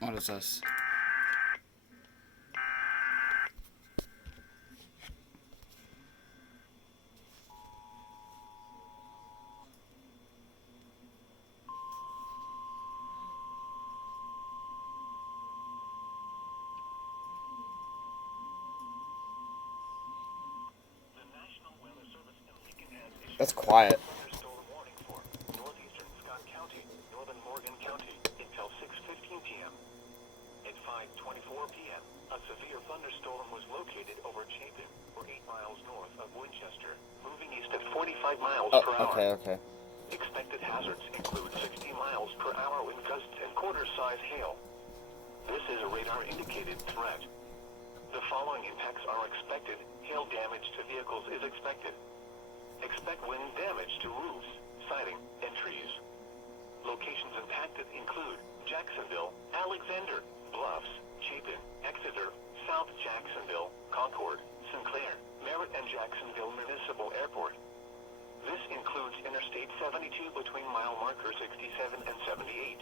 What is this? That's quiet. Thunderstorm warning for northeastern Scott County, northern Morgan County until 6:15 p.m. At 5:24 p.m., a severe thunderstorm was located over Chapin, or 8 miles north of Winchester, moving east at 45 miles per hour. Okay. Expected hazards include 60 miles per hour wind gusts and quarter-size hail. This is a radar-indicated threat. The following impacts are expected. Hail damage to vehicles is expected. Expect wind damage to roofs, siding, and trees. Locations impacted include Jacksonville, Alexander, Bluffs, Chapin, Exeter, South Jacksonville, Concord, Sinclair, Merritt, and Jacksonville Municipal Airport. This includes Interstate 72 between mile markers 67 and 78.